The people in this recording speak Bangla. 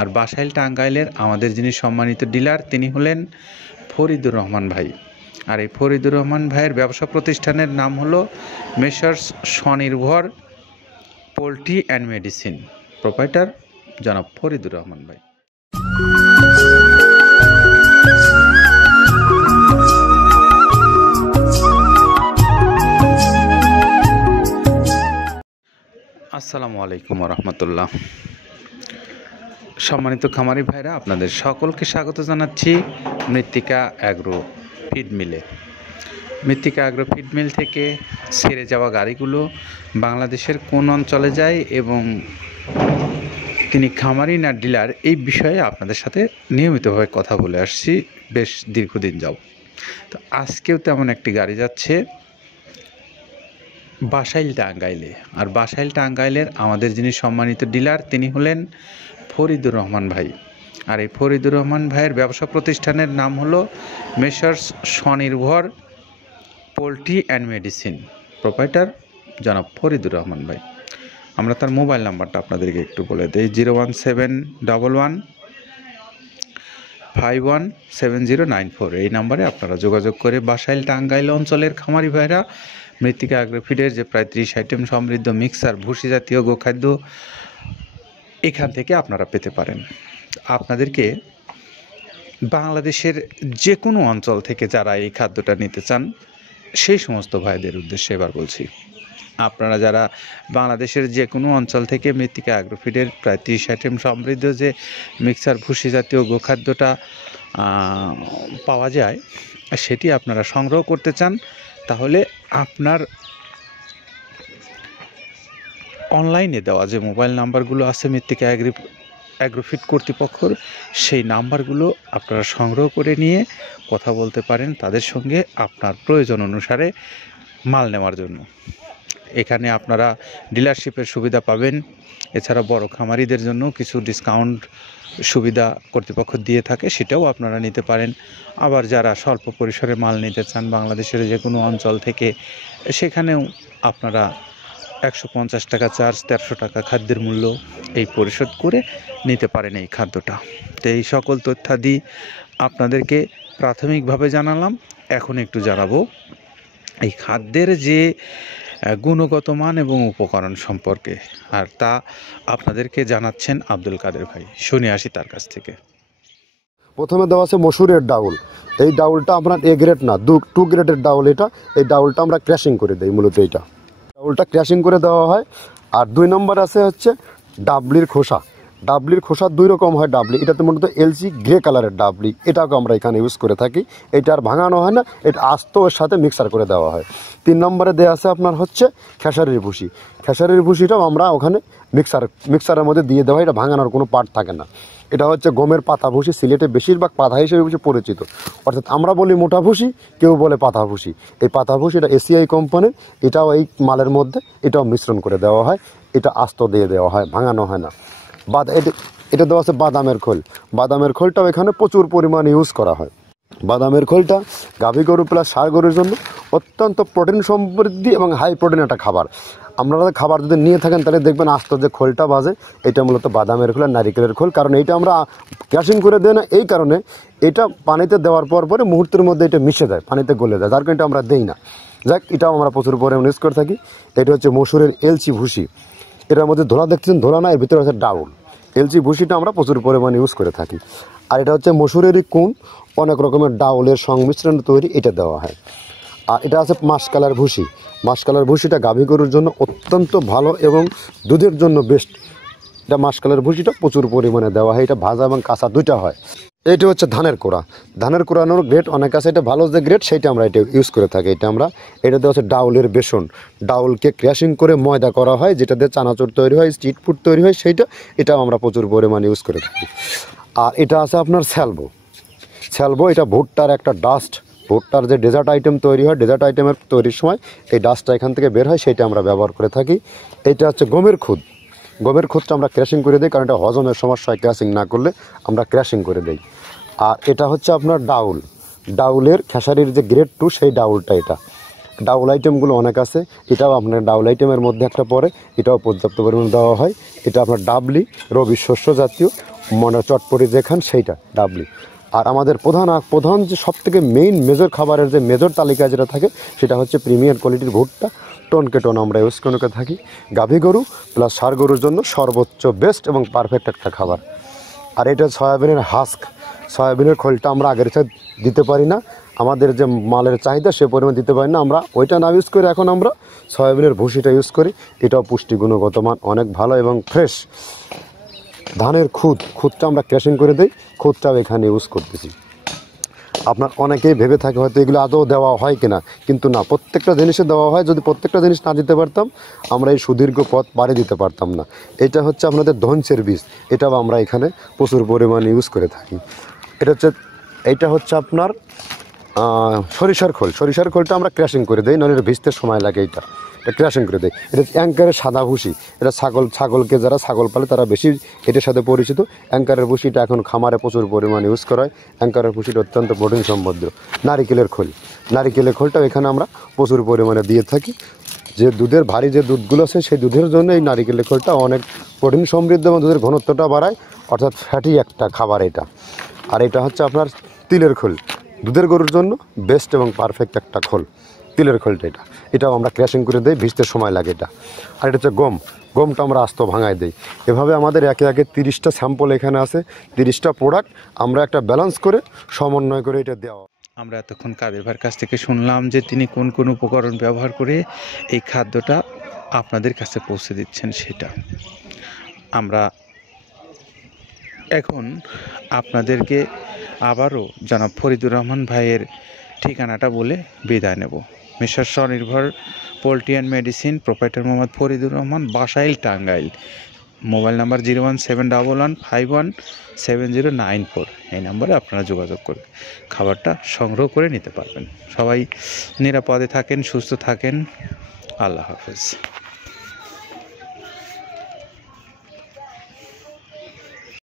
আর বাসাইল টাঙ্গাইলের আমাদের যিনি সম্মানিত ডিলার তিনি হলেন ফরিদুর রহমান ভাই। আর এই ফরিদুর রহমান ভাইয়ের ব্যবসা প্রতিষ্ঠানের নাম হলো মেসার্স স্বনির্ভর পোলট্রি অ্যান্ড মেডিসিন, প্রোপাইটার জনাব ফরিদুর রহমান ভাই। আসসালামু আলাইকুম রহমতুল্লাহ। সম্মানিত খামারি ভাইরা, আপনাদের সকলকে স্বাগত জানাচ্ছি মৃত্তিকা অ্যাগ্রো ফিড মিলে। মৃত্তিকা অ্যাগ্রো ফিড মিল থেকে ছেড়ে যাওয়া গাড়িগুলো বাংলাদেশের কোন অঞ্চলে যায় এবং তিনি খামারি না ডিলার, এই বিষয়ে আপনাদের সাথে নিয়মিতভাবে কথা বলে আসছি বেশ দীর্ঘদিন যাও। তো আজকেও তেমন একটি গাড়ি যাচ্ছে বাসাইল টাঙ্গাইলে। আর বাসাইল টাঙ্গাইলের আমাদের যিনি সম্মানিত ডিলার তিনি হলেন ফরিদুর রহমান ভাই। আর এই ফরিদুর রহমান ভাইয়ের ব্যবসা প্রতিষ্ঠানের নাম হলো মেসার্স স্বনির্ভর পোলট্রি অ্যান্ড মেডিসিন, প্রোপাইটার জনাব ফরিদুর রহমান ভাই। আমরা তার মোবাইল নাম্বারটা আপনাদেরকে একটু বলে দিই, 01711517094। এই নাম্বারে আপনারা যোগাযোগ করে বাসাইল টাঙ্গাইল অঞ্চলের খামারি ভাইরা মৃত্তিকা অ্যাগ্রো ফিডের যে প্রায় 30 আইটেম সমৃদ্ধ মিক্সার ভুসি জাতীয় গোখাদ্য এখান থেকে আপনারা পেতে পারেন। আপনাদেরকে বাংলাদেশের যে কোনো অঞ্চল থেকে যারা এই খাদ্যটা নিতে চান সেই সমস্ত ভাইদের উদ্দেশ্যে এবার বলছি, আপনারা যারা বাংলাদেশের যে কোনো অঞ্চল থেকে মৃত্তিকা অ্যাগ্রো ফিডের প্রায় 30 আইটেম সমৃদ্ধ যে মিক্সার ভুসি জাতীয় গোখাদ্যটা পাওয়া যায় সেটি আপনারা সংগ্রহ করতে চান, তাহলে আপনার অনলাইনে দেওয়া যে মোবাইল নাম্বারগুলো আছে মৃত্তিকা অ্যাগ্রোফিড কর্তৃপক্ষর, সেই নাম্বারগুলো আপনারা সংগ্রহ করে নিয়ে কথা বলতে পারেন তাদের সঙ্গে আপনার প্রয়োজন অনুসারে মাল নেওয়ার জন্য। এখানে আপনারা ডিলারশিপের সুবিধা পাবেন, এছাড়া বড় খামারিদের জন্য কিছু ডিসকাউন্ট সুবিধা কর্তৃপক্ষ দিয়ে থাকে, সেটাও আপনারা নিতে পারেন। আবার যারা স্বল্প পরিসরে মাল নিতে চান বাংলাদেশের যে কোনো অঞ্চল থেকে, সেখানেও আপনারা 150 টাকা চার্জ, 1300 টাকা খাদ্যের মূল্য এই পরিশোধ করে নিতে পারেন এই খাদ্যটা। তো এই সকল তথ্যাদি আপনাদেরকে প্রাথমিকভাবে জানালাম। এখন একটু জানাবো এই খাদ্যের যে গুণগত মান এবং উপকরণ সম্পর্কে, আর তা আপনাদেরকে জানাচ্ছেন আব্দুল কাদের ভাই। শুনে আসি তার কাছ থেকে। প্রথমে দেওয়া আছে মসুরের ডাউল। এই ডাউলটা আপনার এ গ্রেড না, 2 গ্রেডের ডাউল এটা। এই ডাউলটা আমরা ক্র্যাশিং করে দিই, মূলত এইটা ডাউলটা ক্র্যাশিং করে দেওয়া হয়। আর 2 নম্বর আছে হচ্ছে ডাবলির খোসা। ডাবলির খোসা 2 রকম হয় ডাবলি, এটাতে মূলত এলসি গ্রে কালারের ডাবলি, এটাকে আমরা এখানে ইউজ করে থাকি। এটা আর ভাঙানো হয় না, এটা আস্ত ওর সাথে মিক্সার করে দেওয়া হয়। 3 নম্বরে দেওয়া আছে আপনার হচ্ছে খেসারির ভুসি। খেসারির ভুসিটাও আমরা ওখানে মিক্সারের মধ্যে দিয়ে দেওয়া হয়, এটা ভাঙানোর কোনো পার্ট থাকে না। এটা হচ্ছে গমের পাতা ভুসি, সিলেটে বেশিরভাগ পাতা হিসেবে পরিচিত, অর্থাৎ আমরা বলি মোটা ভুসি, কেউ বলে পাতা ভুসি। এই পাতা ভুসি এটা এসিআই কোম্পানির, এটাও এই মালের মধ্যে এটাও মিশ্রণ করে দেওয়া হয়, এটা আস্ত দিয়ে দেওয়া হয়, ভাঙানো হয় না। এটা দেওয়া আছে বাদামের খোল। বাদামের খোলটাও এখানে প্রচুর পরিমাণে ইউজ করা হয়। বাদামের খোলটা গাভী গরু প্লাস ষাঁড় গরুর জন্য অত্যন্ত প্রোটিন সমৃদ্ধি এবং হাই প্রোটিন একটা খাবার। আপনারা খাবার যদি নিয়ে থাকেন তাহলে দেখবেন আস্ত যে খোলটা বাজে, এটা মূলত বাদামের খোল আর নারিকেলের খোল। কারণ এইটা আমরা ক্র্যাশিং করে দেয় না, এই কারণে এটা পানিতে দেওয়ার পরে মুহূর্তের মধ্যে এটা মিশে যায়, পানিতে গলে যায়, যার কারণে এটা আমরা দেই না। যাক, এটাও আমরা প্রচুর পরিমাণে ইউজ করে থাকি। এটা হচ্ছে মসুরের এলচি ভুসি। এটার মধ্যে ধোলা দেখছেন, ধোলা না, এর ভিতরে আছে ডাউল। এলচি ভুসিটা আমরা প্রচুর পরিমাণে ইউজ করে থাকি। আর এটা হচ্ছে মসুরেরই কুন, অনেক রকমের ডাউলের সংমিশ্রণ তৈরি, এটা দেওয়া হয়। আর এটা আছে মাসকালার ভুসি। মাসকালার ভুসিটা গাভী গরুর জন্য অত্যন্ত ভালো এবং দুধের জন্য বেস্ট। এটা মাসকালার ভুসিটা প্রচুর পরিমাণে দেওয়া হয়, এটা ভাজা এবং কাঁচা দুইটা হয়। এইটা হচ্ছে ধানের কোড়া। ধানের কোড়ানোর গ্রেড অনেক আছে, এটা ভালো যে গ্রেড সেইটা আমরা এটা ইউজ করে থাকি। এটা দেওয়া হচ্ছে ডাউলের বেসন। ডাউলকে ক্র্যাশিং করে ময়দা করা হয়, যেটা দিয়ে চানাচুর তৈরি হয়, স্ট্রিট ফুড তৈরি হয়, এটাও আমরা প্রচুর পরিমাণে ইউজ করে থাকি। আর এটা আছে আপনার স্যালবো। এটা ভুট্টার একটা ডাস্ট, ভুট্টার যে ডেজার্ট আইটেম তৈরি হয়, ডেজার্ট আইটেমের তৈরির সময় এই ডাস্টটা এখান থেকে বের হয়, সেটা আমরা ব্যবহার করে থাকি। এটা হচ্ছে গমের খুদ। গমের খুদটা আমরা ক্র্যাশিং করে দিই, কারণ এটা হজমের সমস্যায় ক্র্যাশিং না করলে আমরা ক্র্যাশিং করে দিই। আর এটা হচ্ছে আপনার ডাউলের খেসারির যে গ্রেড 2 সেই ডাউলটা। এটা ডাউল আইটেমগুলো অনেক আছে, এটাও আপনার ডাউল আইটেমের মধ্যে একটা পড়ে, এটাও পর্যাপ্ত পরিমাণে দেওয়া হয়। এটা আপনার ডাবলি রবি শস্য জাতীয়, মনে চটপটি যে খান সেইটা ডাবলি। আর আমাদের প্রধান যে সবথেকে মেইন মেজর খাবারের যে মেজর তালিকায় যেটা থাকে সেটা হচ্ছে প্রিমিয়ার কোয়ালিটির ভুট্টা, টনকে টন আমরা ইউজ করে থাকি। গাভী গরু প্লাস ষাঁড় গরুর জন্য সর্বোচ্চ বেস্ট এবং পারফেক্ট একটা খাবার। আর এটা সয়াবিনের হাস্ক, সয়াবিনের খোলটা আমরা আগের সাথে দিতে পারি না, আমাদের যে মালের চাহিদা সে পরিমাণ দিতে পারি না, আমরা ওইটা না ইউজ করে এখন আমরা সয়াবিনের ভুসিটা ইউজ করি। এটাও পুষ্টি গুণগত মান অনেক ভালো এবং ফ্রেশ। ধানের খুদটা আমরা ক্র্যাশিং করে দিই, খুদটাও এখানে ইউজ করতেছি। আপনার অনেকেই ভেবে থাকে হয়তো এগুলো আদৌ দেওয়া হয় কিনা, কিন্তু না, প্রত্যেকটা জিনিসে দেওয়া হয়। যদি প্রত্যেকটা জিনিস না দিতে পারতাম আমরা এই সুদীর্ঘ পথ পাড়ি দিতে পারতাম না। এটা হচ্ছে আপনাদের ধনচের বীজ, এটাও আমরা এখানে প্রচুর পরিমাণে ইউজ করে থাকি। এইটা হচ্ছে আপনার সরিষার খোলটা আমরা ক্র্যাশিং করে দিই, নইলে ভিজতে সময় লাগে। এটা ক্র্যাশিং করে দেয়। এটা অ্যাঙ্কারের সাদা ভুসি, এটা ছাগলকে যারা ছাগল পালে তারা বেশি এটার সাথে পরিচিত। অ্যাঙ্কারের ভুসিটা এখন খামারে প্রচুর পরিমাণে ইউজ করা হয়। অ্যাঙ্কারের ভুসিটা অত্যন্ত প্রোটিন সমৃদ্ধ। নারিকেলের খোলটাও এখানে আমরা প্রচুর পরিমাণে দিয়ে থাকি। যে দুধের ভারী যে দুধগুলো আছে সেই দুধের জন্য এই নারিকেলের খোলটা অনেক প্রোটিন সমৃদ্ধ এবং দুধের ঘনত্বটা বাড়ায়, অর্থাৎ ফ্যাটি একটা খাবার এটা। আর এটা হচ্ছে আপনার তিলের খোল, দুধের গরুর জন্য বেস্ট এবং পারফেক্ট একটা খোল, তিলের খোলটা। এটাও আমরা ক্র্যাশিং করে দিই, ভিজতে সময় লাগে এটা। আর এটা হচ্ছে গমটা আমরা আস্ত ভাঙায় দিই। এভাবে আমাদের একে 30টা স্যাম্পল এখানে আছে, 30টা প্রোডাক্ট আমরা একটা ব্যালেন্স করে সমন্বয় করে এটা দেওয়া। আমরা এতক্ষণ কাদের ভাইয়ের কাছ থেকে শুনলাম যে তিনি কোন কোন উপকরণ ব্যবহার করে এই খাদ্যটা আপনাদের কাছে পৌঁছে দিচ্ছেন সেটা। আমরা এখন আপনাদেরকে আবারও জনাব ফরিদুর রহমান ভাইয়ের ঠিকানাটা বলে বিদায় নেব। মিস্টার স্বনির্ভর poultry and medicine, proprietor Mohammad Faridur Rahman, Basail, Tangail. Mobile number 01711517094। এই নাম্বারে আপনারা যোগাযোগ করে খাবারটা সংগ্রহ করে নিতে পারবেন। সবাই নিরাপদে থাকেন, সুস্থ থাকেন। আল্লাহ হাফেজ।